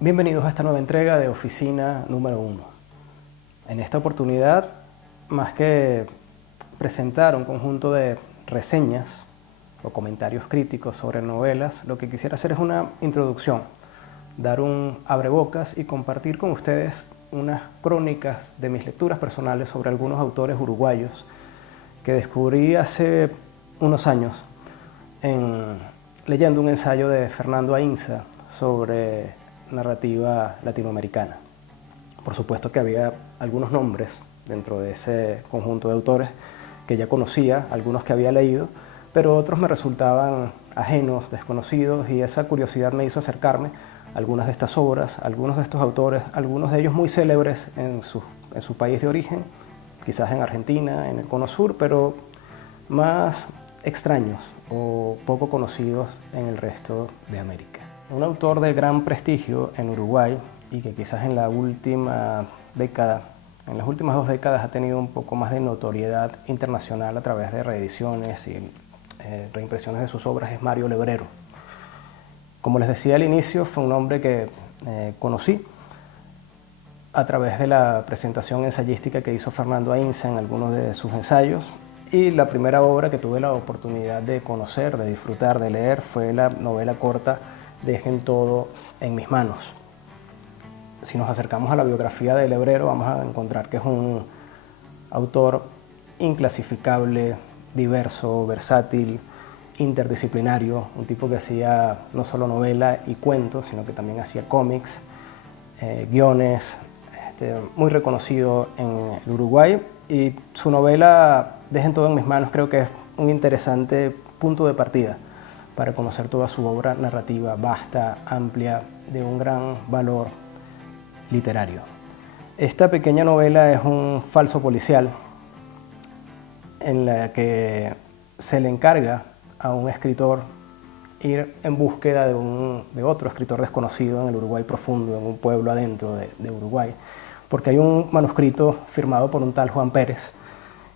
Bienvenidos a esta nueva entrega de Oficina número 1. En esta oportunidad, más que presentar un conjunto de reseñas o comentarios críticos sobre novelas, lo que quisiera hacer es una introducción, dar un abrebocas y compartir con ustedes unas crónicas de mis lecturas personales sobre algunos autores uruguayos que descubrí hace unos años leyendo un ensayo de Fernando Ainza sobre narrativa latinoamericana. Por supuesto que había algunos nombres dentro de ese conjunto de autores que ya conocía, algunos que había leído, pero otros me resultaban ajenos, desconocidos, y esa curiosidad me hizo acercarme a algunas de estas obras, a algunos de estos autores, algunos de ellos muy célebres en su país de origen, quizás en Argentina, en el Cono Sur, pero más extraños o poco conocidos en el resto de América. Un autor de gran prestigio en Uruguay y que quizás en la última década, en las últimas 2 décadas ha tenido un poco más de notoriedad internacional a través de reediciones y reimpresiones de sus obras, es Mario Lebrero. Como les decía al inicio, fue un hombre que conocí a través de la presentación ensayística que hizo Fernando Ainza en algunos de sus ensayos, y la primera obra que tuve la oportunidad de conocer, de disfrutar, de leer, fue la novela corta Dejen todo en mis manos. Si nos acercamos a la biografía de Lebrero, vamos a encontrar que es un autor inclasificable, diverso, versátil, interdisciplinario, un tipo que hacía no solo novela y cuentos, sino que también hacía cómics, guiones, muy reconocido en el Uruguay, y su novela Dejen todo en mis manos creo que es un interesante punto de partida para conocer toda su obra narrativa, vasta, amplia, de un gran valor literario. Esta pequeña novela es un falso policial en la que se le encarga a un escritor ir en búsqueda de otro escritor desconocido en el Uruguay profundo, en un pueblo adentro de Uruguay, porque hay un manuscrito firmado por un tal Juan Pérez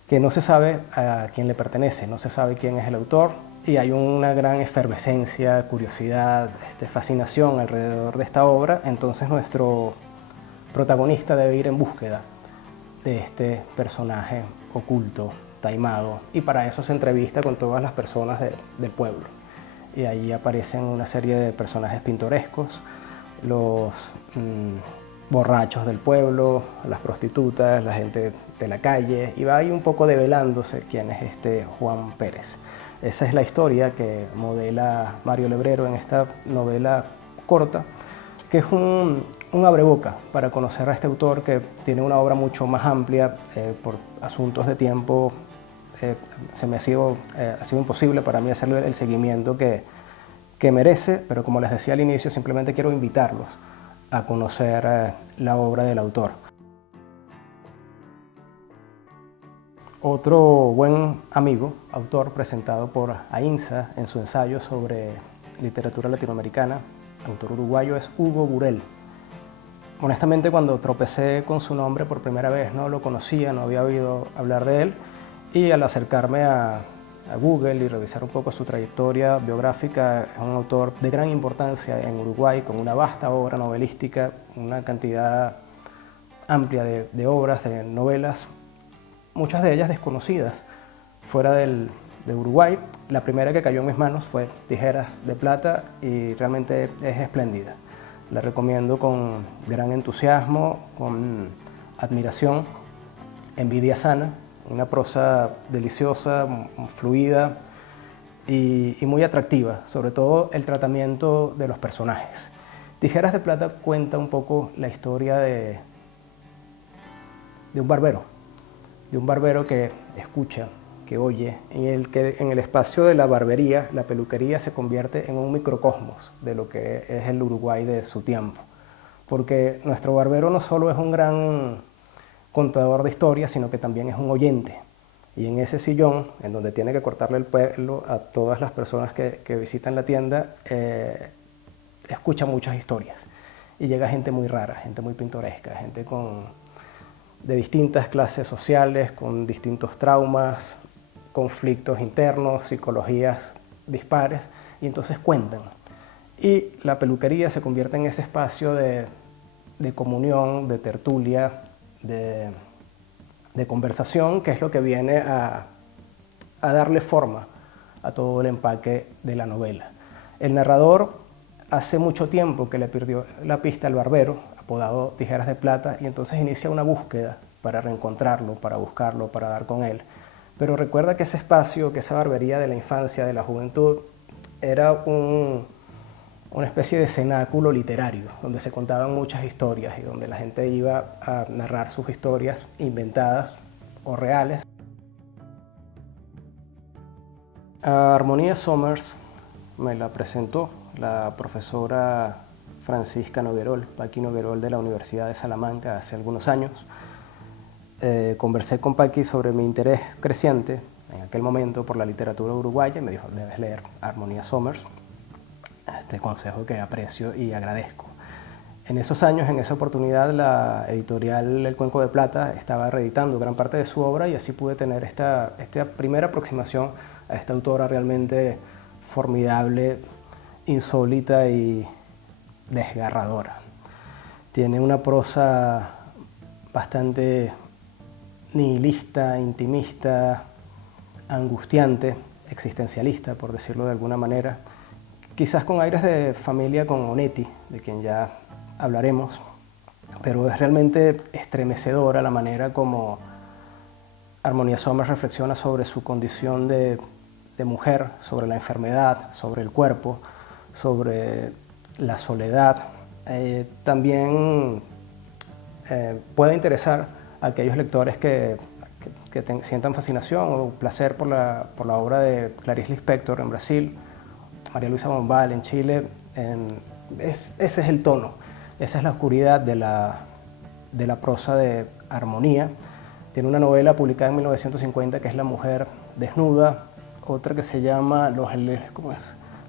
que no se sabe a quién le pertenece, no se sabe quién es el autor, y hay una gran efervescencia, curiosidad, fascinación alrededor de esta obra. Entonces nuestro protagonista debe ir en búsqueda de este personaje oculto, taimado, y para eso se entrevista con todas las personas del pueblo. Y ahí aparecen una serie de personajes pintorescos, los borrachos del pueblo, las prostitutas, la gente de la calle, y va ahí un poco develándose quién es este Juan Pérez. Esa es la historia que modela Mario Lebrero en esta novela corta, que es un abreboca para conocer a este autor que tiene una obra mucho más amplia. Por asuntos de tiempo se me ha sido imposible para mí hacerle el seguimiento que merece, pero como les decía al inicio, simplemente quiero invitarlos a conocer la obra del autor. Otro buen amigo, autor presentado por Ainza en su ensayo sobre literatura latinoamericana, autor uruguayo, es Hugo Burel. Honestamente, cuando tropecé con su nombre por primera vez, no lo conocía, no había oído hablar de él, y al acercarme a Google y revisar un poco su trayectoria biográfica, es un autor de gran importancia en Uruguay, con una vasta obra novelística, una cantidad amplia de obras, de novelas, muchas de ellas desconocidas fuera de Uruguay. La primera que cayó en mis manos fue Tijeras de Plata y realmente es espléndida. La recomiendo con gran entusiasmo, con admiración, envidia sana, una prosa deliciosa, fluida y muy atractiva, sobre todo el tratamiento de los personajes. Tijeras de Plata cuenta un poco la historia de un barbero que escucha, que oye, en el espacio de la barbería, la peluquería se convierte en un microcosmos de lo que es el Uruguay de su tiempo. Porque nuestro barbero no solo es un gran contador de historias, sino que también es un oyente. Y en ese sillón, en donde tiene que cortarle el pelo a todas las personas que visitan la tienda, escucha muchas historias. Y llega gente muy rara, gente muy pintoresca, gente de distintas clases sociales, con distintos traumas, conflictos internos, psicologías dispares, y entonces cuentan. y la peluquería se convierte en ese espacio de comunión, de tertulia, de conversación, que es lo que viene a darle forma a todo el empaque de la novela. El narrador hace mucho tiempo que le perdió la pista al barbero, apodado Tijeras de Plata, y entonces inicia una búsqueda para reencontrarlo, para buscarlo, para dar con él. Pero recuerda que ese espacio, que esa barbería de la infancia, de la juventud, era una especie de cenáculo literario, donde se contaban muchas historias y donde la gente iba a narrar sus historias inventadas o reales. A Armonía Somers me la presentó la profesora Francisca Noguerol, Paqui Noguerol, de la Universidad de Salamanca hace algunos años. Conversé con Paqui sobre mi interés creciente en aquel momento por la literatura uruguaya y me dijo: debes leer Armonía Somers. Este consejo que aprecio y agradezco. En esos años, en esa oportunidad, la editorial El Cuenco de Plata estaba reeditando gran parte de su obra y así pude tener esta primera aproximación a esta autora realmente formidable, insólita y desgarradora. Tiene una prosa bastante nihilista, intimista, angustiante, existencialista, por decirlo de alguna manera, quizás con aires de familia con Onetti, de quien ya hablaremos, pero es realmente estremecedora la manera como Armonía Somers reflexiona sobre su condición de mujer, sobre la enfermedad, sobre el cuerpo, sobre la soledad. También puede interesar a aquellos lectores que sientan fascinación o placer por la obra de Clarice Lispector en Brasil, María Luisa Bombal en Chile. Ese es el tono, esa es la oscuridad de la prosa de Armonía. Tiene una novela publicada en 1950 que es La mujer desnuda, otra que se llama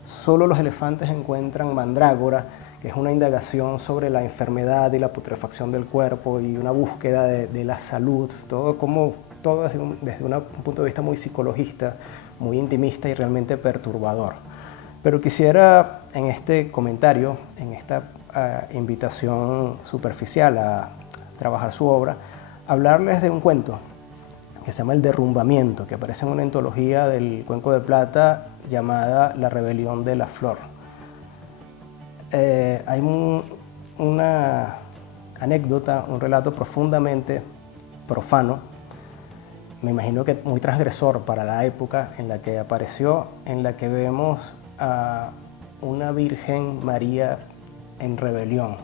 Solo los elefantes encuentran mandrágora, que es una indagación sobre la enfermedad y la putrefacción del cuerpo y una búsqueda de la salud, todo desde un punto de vista muy psicologista, muy intimista y realmente perturbador. Pero quisiera en este comentario, en esta invitación superficial a trabajar su obra, hablarles de un cuento que se llama El derrumbamiento, que aparece en una antología del Cuenco de Plata llamada La rebelión de la flor. Hay una anécdota, un relato profundamente profano, me imagino que muy transgresor para la época en la que apareció, en la que vemos a una Virgen María en rebelión,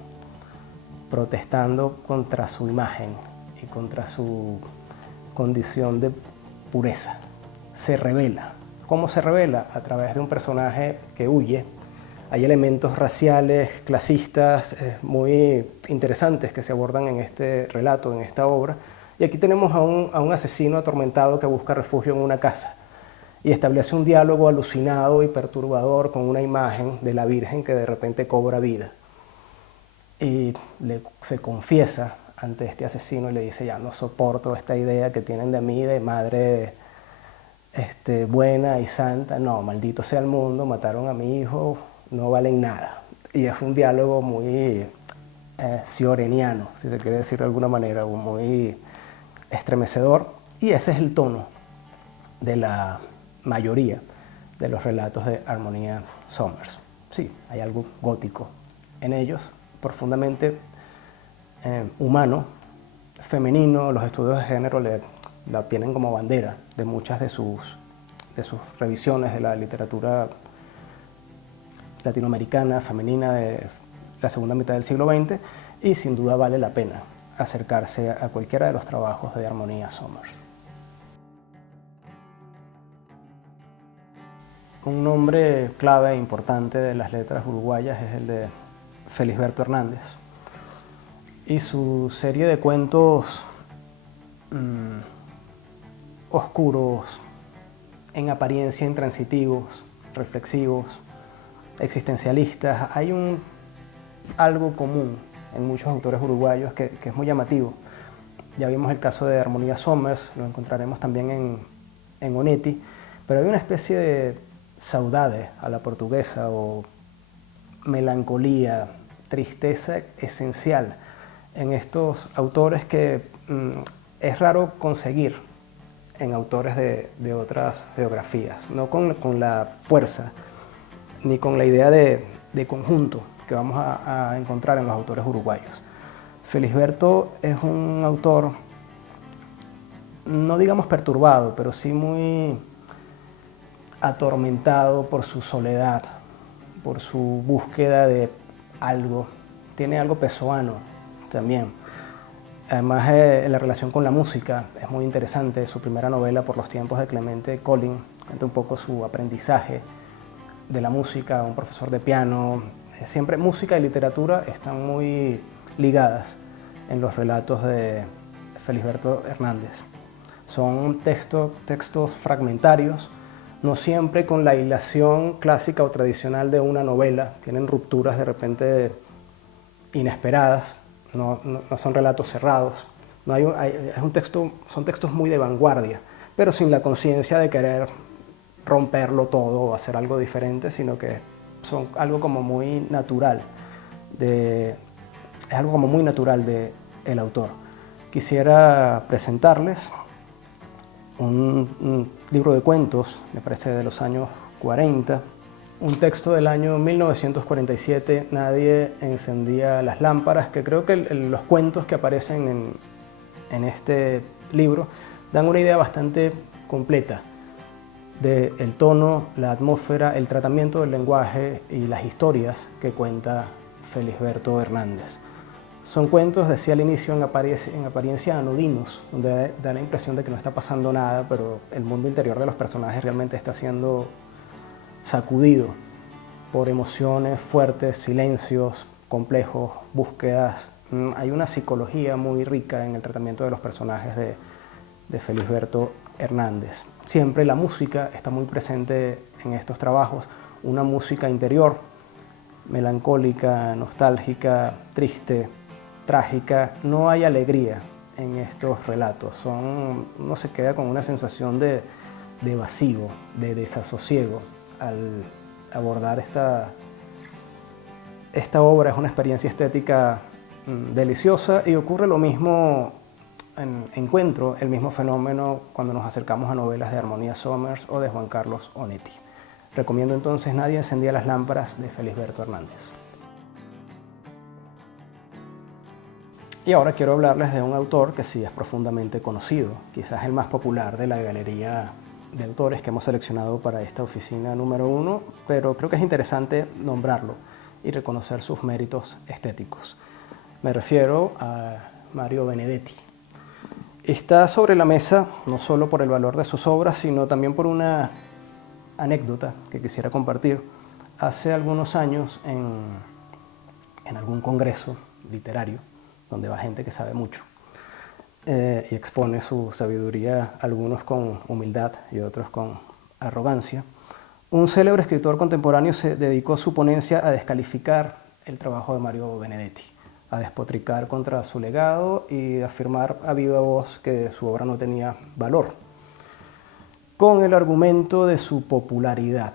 protestando contra su imagen y contra su condición de pureza. Se revela. ¿Cómo se revela? A través de un personaje que huye. Hay elementos raciales, clasistas, muy interesantes que se abordan en este relato, en esta obra. Y aquí tenemos a un asesino atormentado que busca refugio en una casa y establece un diálogo alucinado y perturbador con una imagen de la Virgen que de repente cobra vida. Y se confiesa ante este asesino y le dice: ya no soporto esta idea que tienen de mí, de madre buena y santa. No, maldito sea el mundo, mataron a mi hijo, no valen nada. Y es un diálogo muy cioreniano, si se quiere decir de alguna manera, muy estremecedor. Y ese es el tono de la mayoría de los relatos de Armonía Somers. Sí, hay algo gótico en ellos, profundamente humano, femenino. Los estudios de género la tienen como bandera de muchas de sus revisiones de la literatura latinoamericana, femenina de la segunda mitad del siglo XX, y sin duda vale la pena acercarse a cualquiera de los trabajos de Armonía Somers. Un nombre clave e importante de las letras uruguayas es el de Felisberto Hernández, y su serie de cuentos oscuros, en apariencia intransitivos, reflexivos, existencialistas. Hay algo común en muchos autores uruguayos que es muy llamativo. Ya vimos el caso de Armonía Somers, lo encontraremos también en Onetti, pero hay una especie de saudade a la portuguesa o melancolía, tristeza esencial en estos autores que es raro conseguir en autores de otras geografías, no con la fuerza ni con la idea de conjunto que vamos a encontrar en los autores uruguayos. Felisberto es un autor, no digamos perturbado, pero sí muy atormentado por su soledad, por su búsqueda de algo. Tiene algo pessoano también. Además, la relación con la música es muy interesante. Su primera novela, Por los tiempos de Clemente Collin, cuenta un poco su aprendizaje de la música, un profesor de piano. Siempre música y literatura están muy ligadas en los relatos de Felisberto Hernández. Son textos fragmentarios, no siempre con la hilación clásica o tradicional de una novela. Tienen rupturas de repente inesperadas. No son relatos cerrados, son textos muy de vanguardia, pero sin la conciencia de querer romperlo todo o hacer algo diferente, sino que son algo como muy natural, es algo como muy natural del autor. Quisiera presentarles un libro de cuentos, me parece de los años 40, un texto del año 1947, Nadie encendía las lámparas, que creo que los cuentos que aparecen en este libro dan una idea bastante completa del tono, la atmósfera, el tratamiento del lenguaje y las historias que cuenta Felisberto Hernández. Son cuentos, decía al inicio, en apariencia anodinos, donde da la impresión de que no está pasando nada, pero el mundo interior de los personajes realmente está siendo sacudido por emociones fuertes, silencios complejos, búsquedas. Hay una psicología muy rica en el tratamiento de los personajes de Felisberto Hernández. Siempre la música está muy presente en estos trabajos, una música interior, melancólica, nostálgica, triste, trágica. No hay alegría en estos relatos, uno se queda con una sensación de vacío, de desasosiego al abordar esta obra. Es una experiencia estética deliciosa, y ocurre lo mismo, encuentro el mismo fenómeno cuando nos acercamos a novelas de Armonía Somers o de Juan Carlos Onetti. Recomiendo entonces Nadie encendía las lámparas de Felisberto Hernández. Y ahora quiero hablarles de un autor que sí es profundamente conocido, quizás el más popular de la galería de autores que hemos seleccionado para esta oficina número 1, pero creo que es interesante nombrarlo y reconocer sus méritos estéticos. Me refiero a Mario Benedetti. Está sobre la mesa no solo por el valor de sus obras, sino también por una anécdota que quisiera compartir. Hace algunos años, en algún congreso literario, donde va gente que sabe mucho, y expone su sabiduría, algunos con humildad y otros con arrogancia, un célebre escritor contemporáneo se dedicó su ponencia a descalificar el trabajo de Mario Benedetti, a despotricar contra su legado y a afirmar a viva voz que su obra no tenía valor, con el argumento de su popularidad,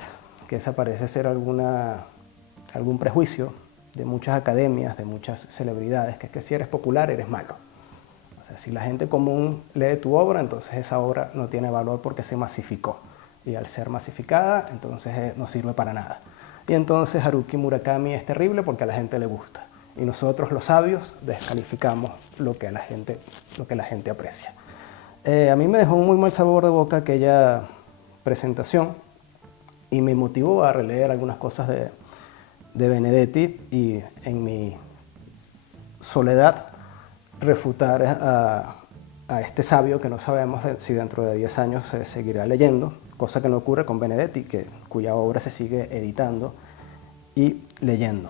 que esa parece ser algún prejuicio de muchas academias, de muchas celebridades, que es que si eres popular eres malo. O sea, si la gente común lee tu obra, entonces esa obra no tiene valor porque se masificó. Y al ser masificada, entonces no sirve para nada. Y entonces Haruki Murakami es terrible porque a la gente le gusta. Y nosotros, los sabios, descalificamos lo que la gente aprecia. A mí me dejó un muy mal sabor de boca aquella presentación y me motivó a releer algunas cosas de Benedetti y, en mi soledad, refutar a este sabio que no sabemos si dentro de 10 años se seguirá leyendo, cosa que no ocurre con Benedetti, cuya obra se sigue editando y leyendo.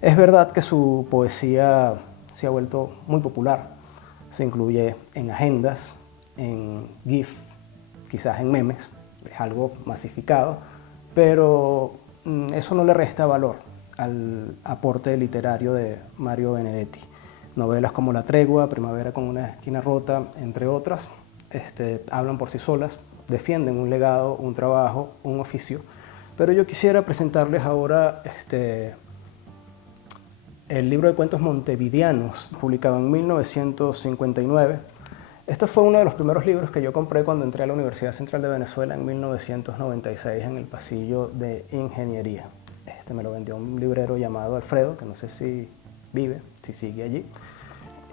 Es verdad que su poesía se ha vuelto muy popular, se incluye en agendas, en GIF, quizás en memes, es algo masificado, pero eso no le resta valor al aporte literario de Mario Benedetti. Novelas como La tregua, Primavera con una esquina rota, entre otras, hablan por sí solas, defienden un legado, un trabajo, un oficio, pero yo quisiera presentarles ahora el libro de cuentos montevideanos, publicado en 1959. Este fue uno de los primeros libros que yo compré cuando entré a la Universidad Central de Venezuela en 1996 en el pasillo de Ingeniería. Me lo vendió un librero llamado Alfredo, que no sé si vive, si sigue allí.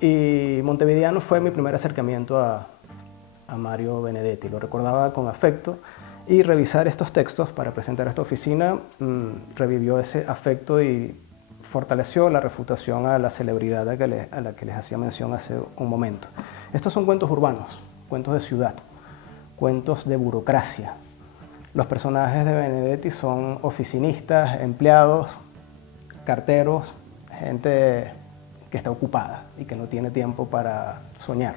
Y Montevideano fue mi primer acercamiento a Mario Benedetti. Lo recordaba con afecto y revisar estos textos para presentar esta oficina revivió ese afecto y fortaleció la refutación a la celebridad a la que les hacía mención hace un momento. Estos son cuentos urbanos, cuentos de ciudad, cuentos de burocracia. Los personajes de Benedetti son oficinistas, empleados, carteros, gente que está ocupada y que no tiene tiempo para soñar,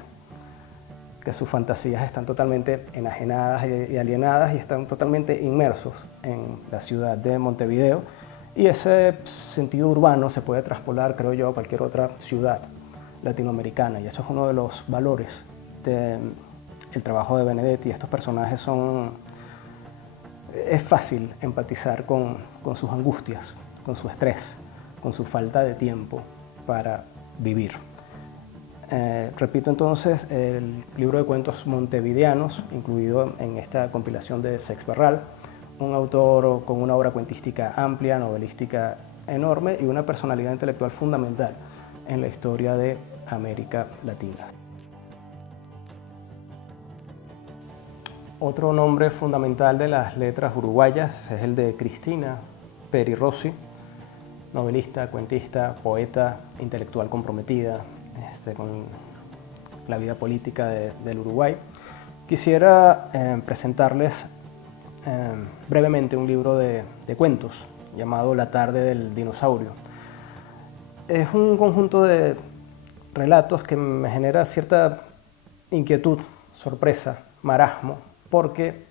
que sus fantasías están totalmente enajenadas y alienadas y están totalmente inmersos en la ciudad de Montevideo, y ese sentido urbano se puede traspolar, creo yo, a cualquier otra ciudad latinoamericana, y eso es uno de los valores del trabajo de Benedetti. Estos personajes es fácil empatizar con sus angustias, con su estrés, con su falta de tiempo para vivir. Repito entonces, el libro de cuentos montevideanos, incluido en esta compilación de Sex Barral, un autor con una obra cuentística amplia, novelística enorme y una personalidad intelectual fundamental en la historia de América Latina. Otro nombre fundamental de las letras uruguayas es el de Cristina Peri Rossi, novelista, cuentista, poeta, intelectual comprometida con la vida política del Uruguay. Quisiera presentarles brevemente un libro de cuentos llamado La tarde del dinosaurio. Es un conjunto de relatos que me genera cierta inquietud, sorpresa, marasmo, porque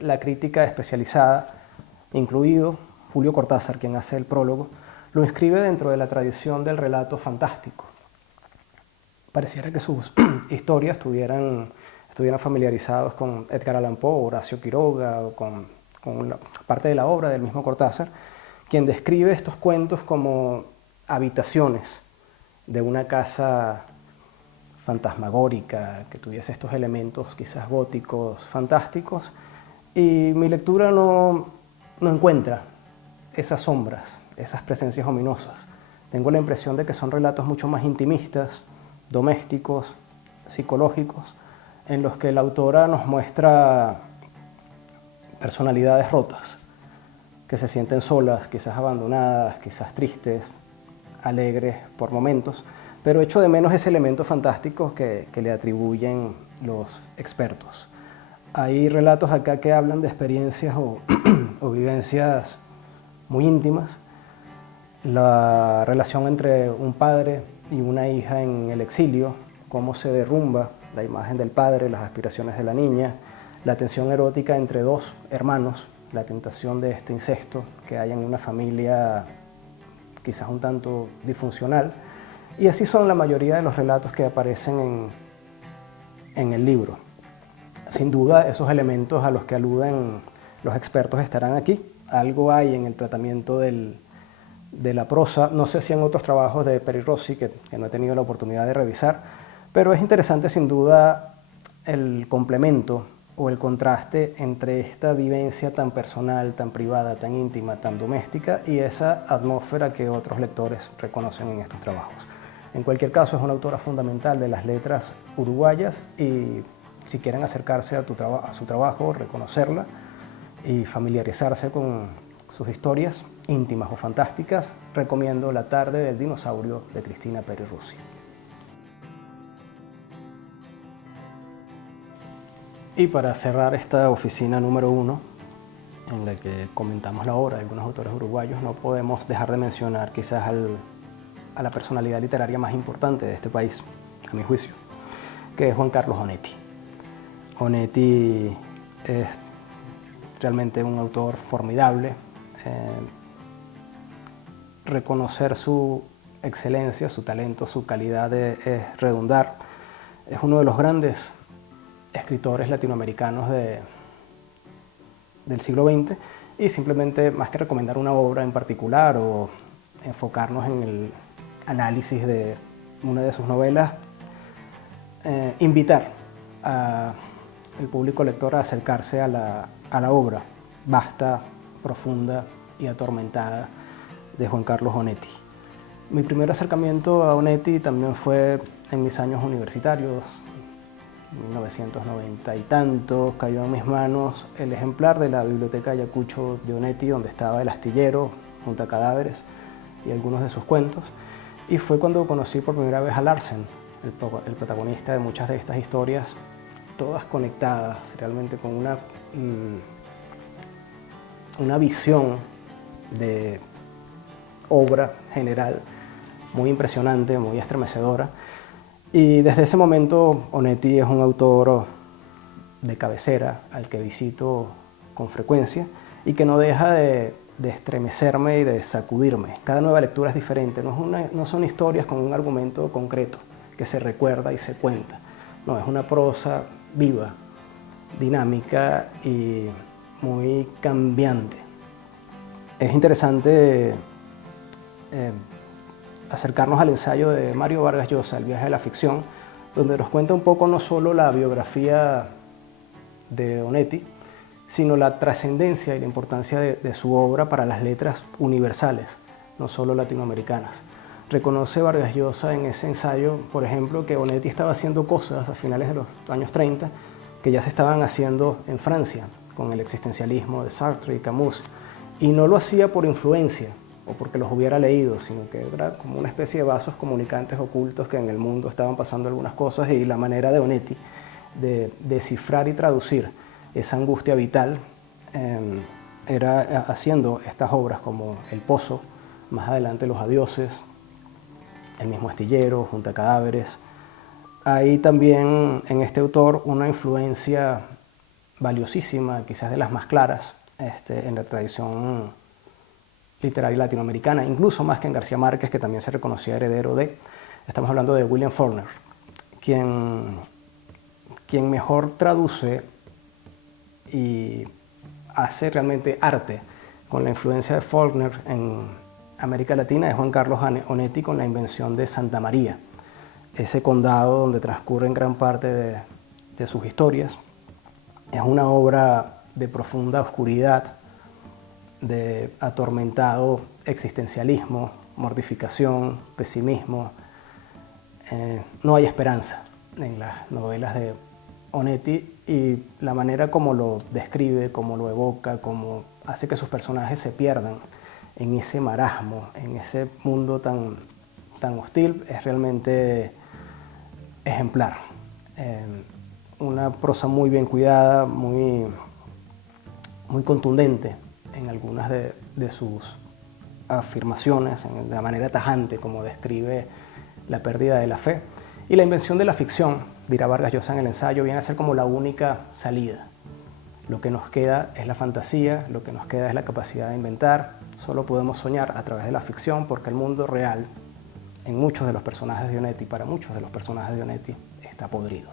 la crítica especializada, incluido Julio Cortázar, quien hace el prólogo, lo inscribe dentro de la tradición del relato fantástico. Pareciera que sus historias estuvieran familiarizados con Edgar Allan Poe, Horacio Quiroga, o con parte de la obra del mismo Cortázar, quien describe estos cuentos como habitaciones de una casa fantasmagórica, que tuviese estos elementos quizás góticos, fantásticos, y mi lectura no encuentra esas sombras, esas presencias ominosas. Tengo la impresión de que son relatos mucho más intimistas, domésticos, psicológicos, en los que la autora nos muestra personalidades rotas, que se sienten solas, quizás abandonadas, quizás tristes, alegres por momentos, pero echo de menos ese elemento fantástico que le atribuyen los expertos. Hay relatos acá que hablan de experiencias o vivencias muy íntimas, la relación entre un padre y una hija en el exilio, cómo se derrumba la imagen del padre, las aspiraciones de la niña, la tensión erótica entre dos hermanos, la tentación de este incesto que hay en una familia quizás un tanto disfuncional, y así son la mayoría de los relatos que aparecen en el libro. Sin duda, esos elementos a los que aluden los expertos estarán aquí. Algo hay en el tratamiento de la prosa, no sé si en otros trabajos de Peri Rossi, que no he tenido la oportunidad de revisar, pero es interesante sin duda el complemento o el contraste entre esta vivencia tan personal, tan privada, tan íntima, tan doméstica y esa atmósfera que otros lectores reconocen en estos trabajos. En cualquier caso, es una autora fundamental de las letras uruguayas y si quieren acercarse a su trabajo, reconocerla y familiarizarse con sus historias íntimas o fantásticas, recomiendo La tarde del dinosaurio de Cristina Peri Rossi. Y para cerrar esta oficina número 1, en la que comentamos la obra de algunos autores uruguayos, no podemos dejar de mencionar quizás a la personalidad literaria más importante de este país, a mi juicio, que es Juan Carlos Onetti. Onetti es realmente un autor formidable. Reconocer su excelencia, su talento, su calidad es redundar. Es uno de los grandes escritores latinoamericanos del siglo XX y simplemente, más que recomendar una obra en particular o enfocarnos en el análisis de una de sus novelas, invitar al público lector a acercarse a la obra vasta, profunda y atormentada de Juan Carlos Onetti. Mi primer acercamiento a Onetti también fue en mis años universitarios, 1990 y tanto. Cayó en mis manos el ejemplar de la Biblioteca Ayacucho de Onetti, donde estaba El astillero, Junto a cadáveres y algunos de sus cuentos. Y fue cuando conocí por primera vez a Larsen, el protagonista de muchas de estas historias, todas conectadas realmente con una visión de obra general muy impresionante, muy estremecedora. Y desde ese momento Onetti es un autor de cabecera al que visito con frecuencia y que no deja de estremecerme y de sacudirme. Cada nueva lectura es diferente, no son historias con un argumento concreto que se recuerda y se cuenta. No, es una prosa viva, dinámica y muy cambiante. Es interesante acercarnos al ensayo de Mario Vargas Llosa, El viaje de la ficción, donde nos cuenta un poco no solo la biografía de Onetti, sino la trascendencia y la importancia de su obra para las letras universales, no solo latinoamericanas. Reconoce Vargas Llosa en ese ensayo, por ejemplo, que Onetti estaba haciendo cosas a finales de los años 30 que ya se estaban haciendo en Francia, con el existencialismo de Sartre y Camus, y no lo hacía por influencia o porque los hubiera leído, sino que era como una especie de vasos comunicantes ocultos que en el mundo estaban pasando algunas cosas, y la manera de Onetti de descifrar y traducir esa angustia vital era haciendo estas obras como El Pozo, más adelante Los Adioses, el mismo Astillero, Junto a cadáveres. Hay también en este autor una influencia valiosísima, quizás de las más claras, en la tradición literaria latinoamericana, incluso más que en García Márquez, que también se reconocía heredero de. Estamos hablando de William Faulkner, quien mejor traduce y hace realmente arte con la influencia de Faulkner en América Latina, es Juan Carlos Onetti con la invención de Santa María, ese condado donde transcurren gran parte de sus historias. Es una obra de profunda oscuridad, de atormentado existencialismo, mortificación, pesimismo. No hay esperanza en las novelas de Onetti, y la manera como lo describe, como lo evoca, como hace que sus personajes se pierdan en ese marasmo, en ese mundo tan hostil, es realmente ejemplar. Una prosa muy bien cuidada, muy contundente en algunas de sus afirmaciones, en la manera tajante como describe la pérdida de la fe. Y la invención de la ficción, dirá Vargas Llosa en el ensayo, viene a ser como la única salida. Lo que nos queda es la fantasía, lo que nos queda es la capacidad de inventar. Solo podemos soñar a través de la ficción, porque el mundo real, en muchos de los personajes de Onetti, para muchos de los personajes de Onetti, está podrido.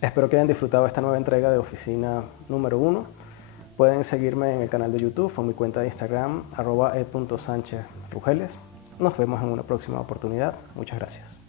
Espero que hayan disfrutado esta nueva entrega de Oficina número 1. Pueden seguirme en el canal de YouTube o mi cuenta de Instagram, @e.sanchezrugeles. Nos vemos en una próxima oportunidad. Muchas gracias.